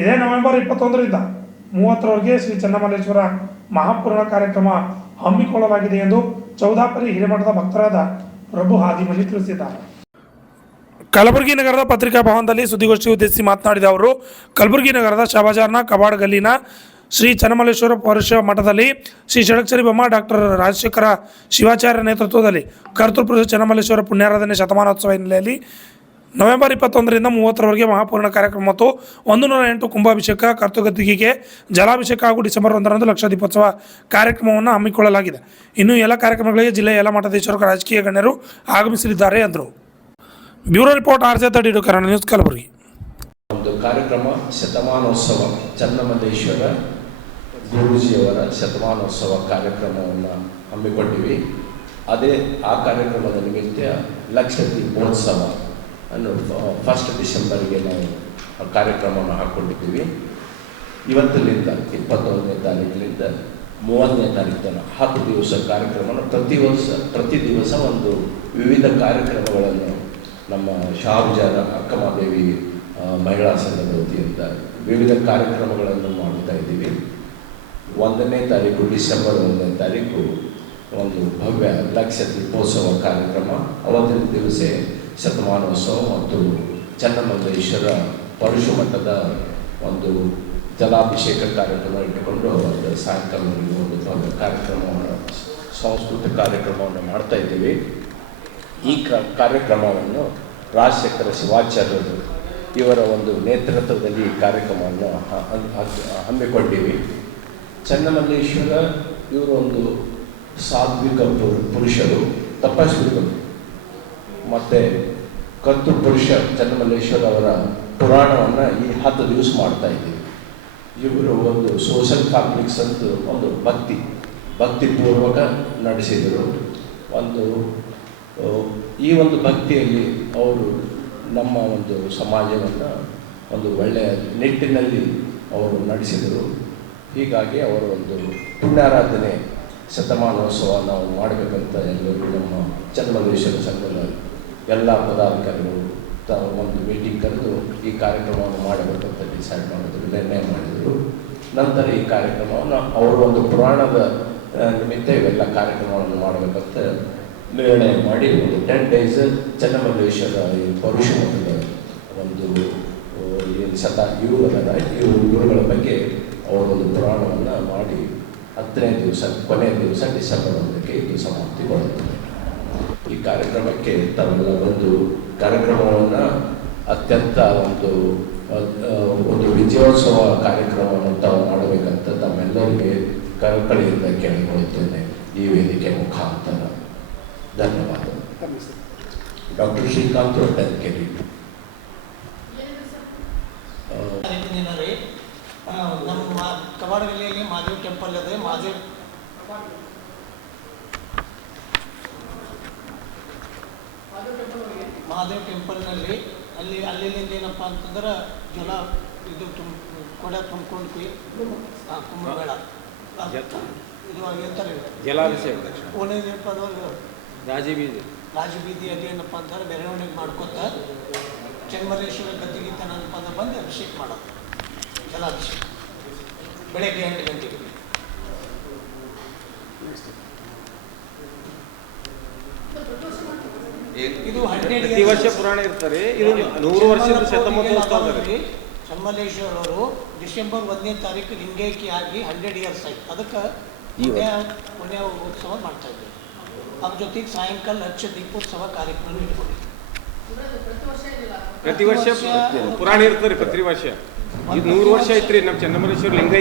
ಇದೇ ನವೆಂಬರ್ 21ರಿಂದ 30ರವರೆಗೆ ಶ್ರೀ ಚನ್ನಮಲ್ಲೇಶ್ವರ ಮಹಾಪೂರ್ಣ ಕಾರ್ಯಕ್ರಮ ಹಮ್ಮಿಕೊಳ್ಳಲಾಗಿದೆ ಎಂದು ಚೌದಾಪರಿ ಹಿರೇಮಠದ ಭಕ್ತರಾದ ಪ್ರಭು ಹಾದಿಮನಿ ತಿಳಿಸಿದ್ದಾರೆ. ಕಲಬುರಗಿ ನಗರದ ಪತ್ರಿಕಾ ಭವನದಲ್ಲಿ ಸುದ್ದಿಗೋಷ್ಠಿ ಉದ್ದೇಶಿಸಿ ಮಾತನಾಡಿದ ಅವರು, ಕಲಬುರಗಿ ನಗರದ ಶಹಬಾಜಾರ್ನ ಕಬಾಡ್ ಗಲ್ಲಿನ ಶ್ರೀ ಚನ್ನಮಲ್ಲೇಶ್ವರ ಪೌರುಷ ಮಠದಲ್ಲಿ ಶ್ರೀ ಷಡಕ್ಷರಿ ಬೊಮ್ಮ ಡಾಕ್ಟರ್ ರಾಜಶೇಖರ ಶಿವಾಚಾರ್ಯ ನೇತೃತ್ವದಲ್ಲಿ ಕರ್ತೃಪುರುಷ ಚನ್ನಮಲ್ಲೇಶ್ವರ ಪುಣ್ಯಾರಾಧನೆ ಶತಮಾನೋತ್ಸವ ಹಿನ್ನೆಲೆಯಲ್ಲಿ ನವೆಂಬರ್ 21ರಿಂದ 30ರವರೆಗೆ ಮಹಾಪೂರ್ಣ ಕಾರ್ಯಕ್ರಮ ಮತ್ತು 108 ಕುಂಭಾಭಿಷೇಕ, ಕರ್ತೃಗದ್ದಿಗೆಗೆ ಜಲಾಭಿಷೇಕ ಹಾಗೂ ಡಿಸೆಂಬರ್ 1ರಂದು ಲಕ್ಷ ದೀಪೋತ್ಸವ ಕಾರ್ಯಕ್ರಮವನ್ನು ಹಮ್ಮಿಕೊಳ್ಳಲಾಗಿದೆ. ಇನ್ನು ಎಲ್ಲ ಕಾರ್ಯಕ್ರಮಗಳಿಗೆ ಜಿಲ್ಲೆಯ ಎಲ್ಲ ಮಠಾಧೀಶರು, ರಾಜಕೀಯ ಗಣ್ಯರು ಆಗಮಿಸಲಿದ್ದಾರೆ ಎಂದರು. Bureau report RJ32 Kannada news, Kalaburagi. ಒಂದು ಕಾರ್ಯಕ್ರಮ ಶತಮಾನೋತ್ಸವ, ಚನ್ನಮಲ್ಲೇಶ್ವರ ಗುರೂಜಿಯವರ ಶತಮಾನೋತ್ಸವ ಕಾರ್ಯಕ್ರಮವನ್ನು ಹಮ್ಮಿಕೊಂಡಿವಿ. ಆ ಕಾರ್ಯಕ್ರಮದ ನಿಮಿತ್ತ ಲಕ್ಷ ದೀಪೋತ್ಸವ ಅನ್ನು 1 ಡಿಸೆಂಬರ್ಗೆ ನಾವು ಕಾರ್ಯಕ್ರಮವನ್ನು ಹಾಕ್ಕೊಂಡಿದ್ದೀವಿ. ಇವತ್ತಿನಿಂದ 21ನೇ ತಾರೀಕಿನಿಂದ 30ನೇ ತಾರೀಕು ತನಕ 10 ದಿವಸ ಕಾರ್ಯಕ್ರಮವನ್ನು ಪ್ರತಿ ದಿವಸ ಒಂದು ವಿವಿಧ ಕಾರ್ಯಕ್ರಮಗಳನ್ನು ನಮ್ಮ ಶಹಬಾಜಾರ ಅಕ್ಕಮಹಾದೇವಿ ಮಹಿಳಾ ಸಂಘದ ವತಿಯಿಂದ ವಿವಿಧ ಕಾರ್ಯಕ್ರಮಗಳನ್ನು ಮಾಡ್ತಾ ಇದ್ದೀವಿ. 1ನೇ ತಾರೀಕು ಡಿಸೆಂಬರ್ 1ನೇ ತಾರೀಕು ಒಂದು ಭವ್ಯ ಲಕ್ಷ ದೀಪೋತ್ಸವ ಕಾರ್ಯಕ್ರಮ, ಅವತ್ತಿನ ದಿವಸ ಶತಮಾನೋತ್ಸವ ಮತ್ತು ಚನ್ನಮಲ್ಲೇಶ್ವರ ಪೌರುಷ ಮಠದ ಒಂದು ಜಲಾಭಿಷೇಕ ಕಾರ್ಯಕ್ರಮ ಇಟ್ಟುಕೊಂಡು ಒಂದು ಸಾಯಂಕಾಲದಲ್ಲಿ ಒಂದು ಭವ್ಯ ಕಾರ್ಯಕ್ರಮವನ್ನು, ಸಾಂಸ್ಕೃತಿಕ ಕಾರ್ಯಕ್ರಮವನ್ನು ಮಾಡ್ತಾ ಇದ್ದೀವಿ. ಈ ಕಾರ್ಯಕ್ರಮವನ್ನು ರಾಜಶೇಖರ ಶಿವಾಚಾರ್ಯರು ಇವರ ಒಂದು ನೇತೃತ್ವದಲ್ಲಿ ಈ ಕಾರ್ಯಕ್ರಮವನ್ನು ಹಮ್ಮಿಕೊಂಡಿವಿ. ಚನ್ನಮಲ್ಲೇಶ್ವರ ಇವರು ಒಂದು ಸಾತ್ವಿಕ ಪುರುಷರು, ತಪಸ್ವಿಗಳು. ಮತ್ತು ಕರ್ತೃಪುರುಷ ಚನ್ನಮಲ್ಲೇಶ್ವರ ಅವರ ಪುರಾಣವನ್ನು ಈ 10 ದಿವಸ ಮಾಡ್ತಾ ಇದ್ದೀವಿ. ಇವರು ಒಂದು ಸೋಷಲ್ ಕಾಂಪ್ಲೆಕ್ಸ್ ಅಂತ ಒಂದು ಭಕ್ತಿಪೂರ್ವಕ ನಡೆಸಿದರು. ಈ ಒಂದು ಭಕ್ತಿಯಲ್ಲಿ ಅವರು ನಮ್ಮ ಒಂದು ಸಮಾಜವನ್ನು ಒಂದು ಒಳ್ಳೆಯ ನಿಟ್ಟಿನಲ್ಲಿ ಅವರು ನಡೆಸಿದರು. ಹೀಗಾಗಿ ಅವರ ಒಂದು ಪುಣ್ಯಾರಾಧನೆ ಶತಮಾನೋತ್ಸವ ನಾವು ಮಾಡಬೇಕಂತ ಎಲ್ಲರೂ ನಮ್ಮ ಚನ್ನಮಲ್ಲೇಶ್ವರ ಸಂಘದ ಎಲ್ಲ ಪದಾಧಿಕಾರಿಗಳು ಒಂದು ಮೀಟಿಂಗ್ ಕರೆದು ಈ ಕಾರ್ಯಕ್ರಮವನ್ನು ಮಾಡಬೇಕಂತ ಡಿಸೈಡ್ ಮಾಡಿದ್ರು, ನಿರ್ಣಯ ಮಾಡಿದರು. ನಂತರ ಈ ಕಾರ್ಯಕ್ರಮವನ್ನು ಅವರು ಒಂದು ಪುರಾಣದ ನಿಮಿತ್ತ ಇವೆಲ್ಲ ಕಾರ್ಯಕ್ರಮವನ್ನು ಮಾಡಬೇಕಂತ ನಿರ್ಣಯ ಮಾಡಿ ಒಂದು 10 ಡೇಸ್ ಚನ್ನಮಲ್ಲೇಶ್ವರ ಈ ಪೌರುಷ ಮಠದ ಒಂದು ಇವುಗಳ ಬಗ್ಗೆ ಅವರೊಂದು ಪುರಾಣವನ್ನು ಮಾಡಿ 10ನೇ ದಿವಸ, ಕೊನೆಯ ದಿವಸ ಡಿಸೆಂಬರ್ 1ಕ್ಕೆ ಇದು ಸಮಾಪ್ತಿಗೊಳ್ಳುತ್ತದೆ. ಈ ಕಾರ್ಯಕ್ರಮಕ್ಕೆ ತಾವೆಲ್ಲ ಬಂದು ಕಾರ್ಯಕ್ರಮವನ್ನು ಅತ್ಯಂತ ಒಂದು ವಿಜಯೋತ್ಸವ ಕಾರ್ಯಕ್ರಮವನ್ನು ತಾವು ಮಾಡಬೇಕಂತ ತಮ್ಮೆಲ್ಲರಿಗೆ ಕಳಕಳಿಯಿಂದ ಕೇಳಿಕೊಳ್ಳುತ್ತೇನೆ ಈ ವೇದಿಕೆ ಮುಖಾಂತರ. ಧನ್ಯವಾದ. ಡಾಕ್ಟರ್ ಶ್ರೀಕಾಂತ್ ರೊಟ್ಟೆಕೆರೆ. ನಮ್ಮ ಕಬಾಡಗಲ್ಲಿಯಲ್ಲಿ ಮಹಾದೇವ್ ಟೆಂಪಲ್ ಇದೆ. ಮಹಾದೇವ್ ಟೆಂಪಲ್ನಲ್ಲಿ ಅಲ್ಲಿಂದ ಏನಪ್ಪ ಅಂತಂದ್ರೆ ಜಲ ಇದು ಕೊಡೆ ತುಂಬ್ಕೊಂಡ್ವಿ. ಕುಂಭಮೇಳ ಇದು ಎಂತಾರೆ ಜಲಾಭಿಷೇಕ ಓನೇನಪ್ಪ ರಾಜಿ ಬೀದಿಯಲ್ಲಿ ಏನಪ್ಪ ಅಂತಂದ್ರೆ ಮೆರವಣಿಗೆ ಮಾಡ್ಕೊತ ಚನ್ನಮಲ್ಲೇಶ್ವರ ಗದ್ದಿಗೆ ಏನಪ್ಪ ಅಂದ್ರೆ ಬಂದು ಅಭಿಷೇಕ ಮಾಡೋದು, ಜಲಾಭಿಷೇಕ ಬೆಳಗ್ಗೆ 8 ಗಂಟೆಗೆ. ಇದು 12 ವರ್ಷ ಪುರಾಣ ಇರ್ತಾರೆ. ಇದು 100 ವರ್ಷದ ಶತಮಾನೋತ್ಸವದಲ್ಲಿ ಚನ್ನಮಲ್ಲೇಶ್ವರ ಅವರು ಡಿಸೆಂಬರ್ 1ನೇ ತಾರೀಕು ಲಿಂಗೈಕ್ಯ ಆಗಿ 100 ಇಯರ್ಸ್ ಆಯ್ತು. ಅದಕ್ಕೆ ಪುಣ್ಯ ಉತ್ಸವ ಮಾಡ್ತಾ ಇದ್ದೀವಿ. ಅದ್ರ ಜೊತೆಗೆ ಸಾಯಂಕಾಲ ಲಕ್ಷ ದೀಪೋತ್ಸವ ಕಾರ್ಯಕ್ರಮ ಇಟ್ಕೊಂಡು ಪ್ರತಿ ವರ್ಷ ಪುರಾಣ ಇರ್ತಾರೆ. ಪ್ರತಿ ವರ್ಷ ಇದು 100 ವರ್ಷ ಐತ್ರಿ ನಮ್ಮ ಚನ್ನಮಲ್ಲೇಶ್ವರ ಲಿಂಗ